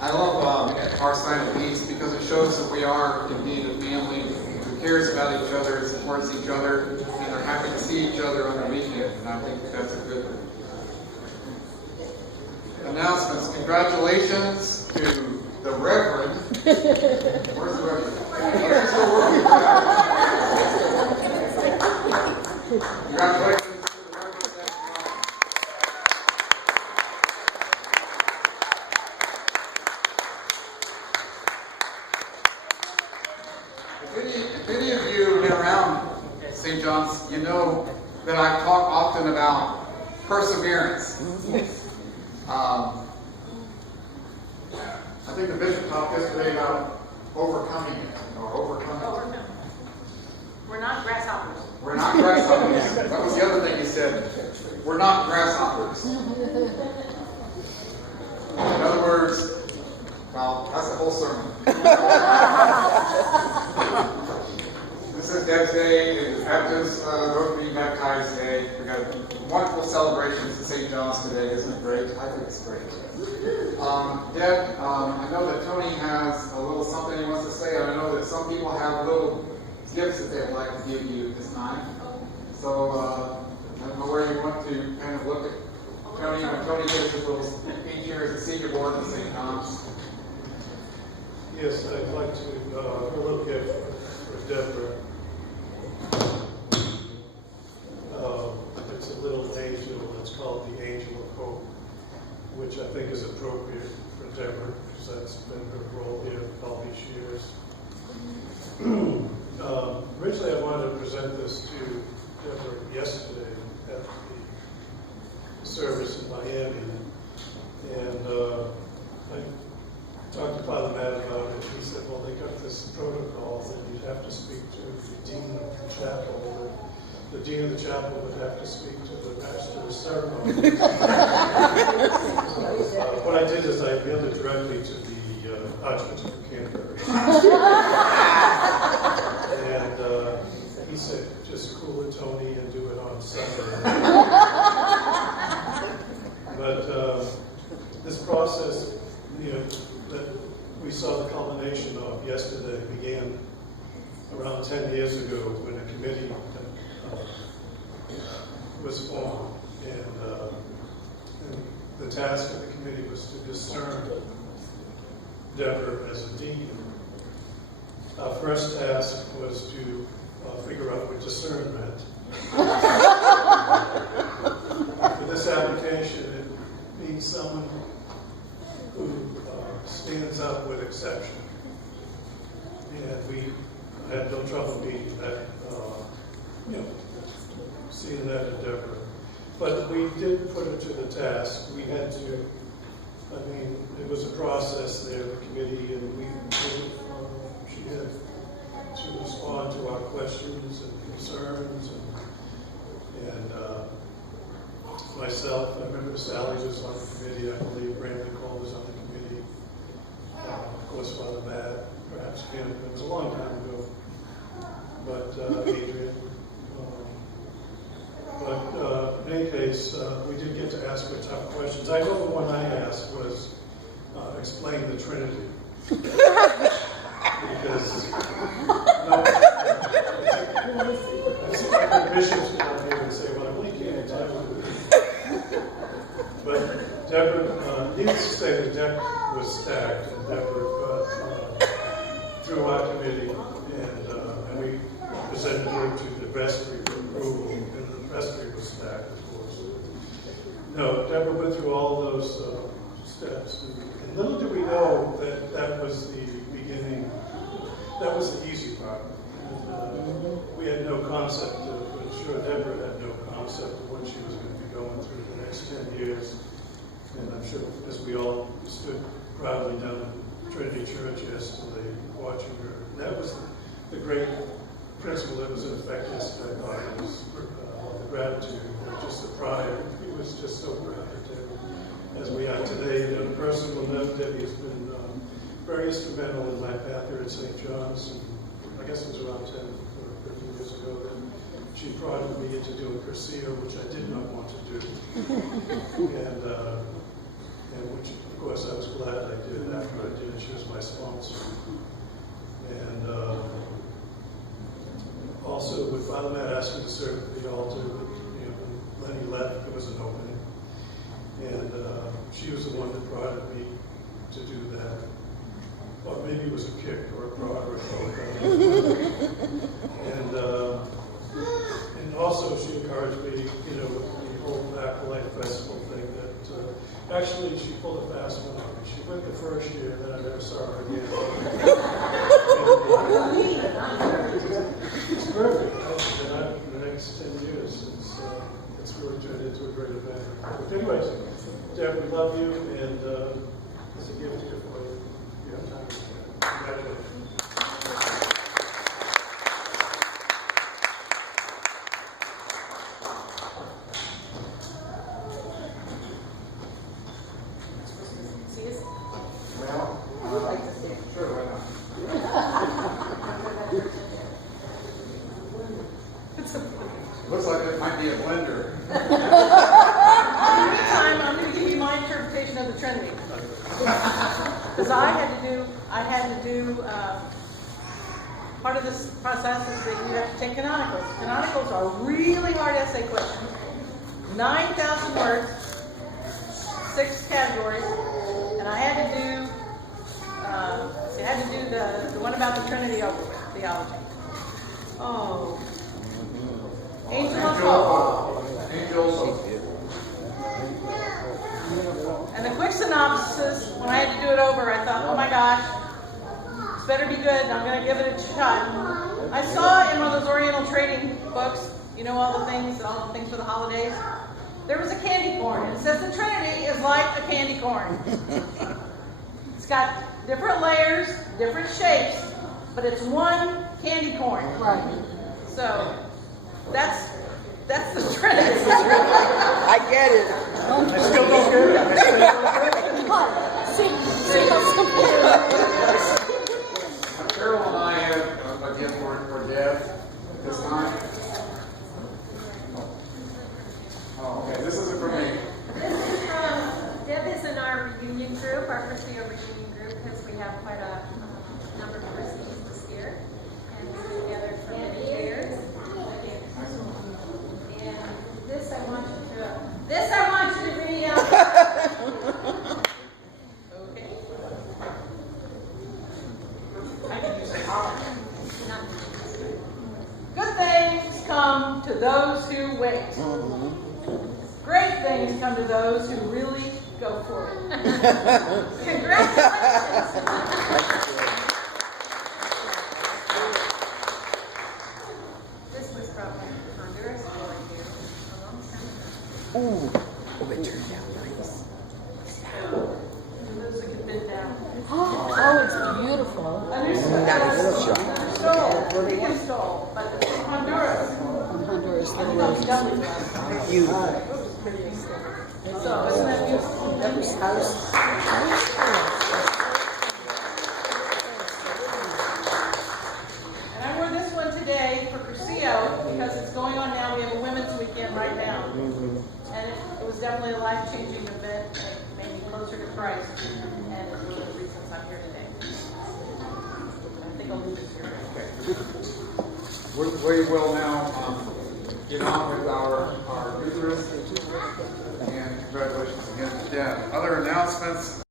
I love our sign of peace because it shows that we are indeed a family who cares about each other, supports each other, and are happy to see each other on the weekend. And I think that's a good thing. Announcements. Congratulations to the Reverend. Where's the Reverend? He's still working. Congratulations. If any of you have been around St. John's, you know that I talk often about perseverance. I think the bishop talked yesterday about overcoming it, or overcoming it. We're not grasshoppers. We're not grasshoppers. That was the other thing he said. We're not grasshoppers. In other words, well, that's the whole sermon. This is Deb's Day, and Baptist, those being baptized today. We've got wonderful celebrations at St. John's today. Isn't it great? I think it's great. Deb, I know that Tony has a little something he wants to say, and I know that some people have little gifts that they'd like to give you this night. So, I don't know where you want to kind of look at Tony when Tony gives his little speech here as a senior board at St. John's. Yes, I'd like to look at for Deborah. It's a little angel. It's called the Angel of Hope, which I think is appropriate for Deborah because that's been her role here all these years. Originally, I wanted to present this to Deborah yesterday at the service in Miami, and I talked to Father Matt about it. He said, well, they got this protocol that you'd have to speak to the dean of the chapel. The dean of the chapel would have to speak to the master of ceremony. What I did is I mailed it directly to the Archbishop of Canterbury. And he said, just cool it, Tony, and do it on Sunday. But this process, that we saw the culmination of yesterday began around 10 years ago when a committee was formed, and the task of the committee was to discern Deborah as a dean. Our first task was to figure out what discern meant. For this application, it means someone who stands up with exception. And we had no trouble being that, seeing that in Deborah. But we did put her to the task. We had to, it was a process there, the committee, and she had to respond to our questions and concerns, and myself, I remember Sally was on the committee, I believe Randy Cole was on the committee, of course Father Matt, perhaps Kim, it was a long time ago, but Adrian. But in any case, we did get to ask her tough questions. I know the one I asked was explain the Trinity. Because the bishops come here and say, well, I really can't tell you. But Deborah, needless to say, the deck was stacked, and Deborah got through our committee, and we presented her to the vestry for approval, and the vestry was stacked, of course. No, Deborah went through all those steps, and little did we know that that was the beginning. That was the easy part. We had no concept of, I'm sure Deborah had no concept of what she was going to be going through the next 10 years. And I'm sure as we all stood proudly down at Trinity Church yesterday watching her, that was the great principle that was in effect yesterday. It was the gratitude, just the pride. It was just so proud of Debbie. As we are today, the personal note, Debbie has been very instrumental in my path here at St. John's. And I guess it was around 10 or 15 years ago that she prodded me into doing Cursillo, which I did not want to do. And which course, I was glad I did after I did. She was my sponsor. And also, when Father Matt asked me to serve at the altar, when he left, there was an opening. And she was the one that prodded me to do that. Or maybe it was a kick or a prod or a throw. And also she encouraged me, with the whole Back to Life Festival thing that actually she pulled a fast one on me. She went the first year, then I never saw her again. It's perfect. And the next 10 years, it's really turned into a great event. But anyways, Deb, we love you, and it's a gift here for you. You have time to spend. Congratulations. Sure, why not? Looks like it might be a blender. Meantime, I'm going to give you my interpretation of the Trinity. Because I had to do part of this process is that you have to take canonicals. Canonicals are really hard essay questions. 9,000 words, 6 categories, and I had to do the one about the Trinity over with, theology. Oh. Angel of Hope. And the quick synopsis, when I had to do it over, I thought, oh my gosh, this better be good, I'm going to give it a shot. I saw in one of those Oriental trading books, all the things for the holidays, there was a candy corn, and it says the Trinity is like a candy corn. It's got different layers, different shapes, but it's one candy corn. Right. So, that's the Trinity. I get it. I still don't get it. See how simple it is. Carol and I have a gift for Deb this time. Oh, okay. This isn't for me. This is from, Deb is in our reunion group, our first year reunion group, because we have quite a number of trustees this year. And we've been together for many years. And this I want you to read out. Okay. I can use it. Good things come to those who wait. Great things come to those who really go for it. Congratulations. This was from Honduras for you a long time ago. Ooh, it turned out nice. Those that can bend down. Oh, it's beautiful. And there's stole. Deacon stole, but it's from Honduras. Honduras, I think I'll be done with that. you. So, isn't that beautiful? And I wore this one today for Crucio because it's going on now. We have a women's weekend right now. And it was definitely a life-changing event. It made me closer to Christ. And it's one of the reasons I'm here today. I think I'll leave it here. We will now get on with our Eucharist. And congratulations again to Deb. Other announcements.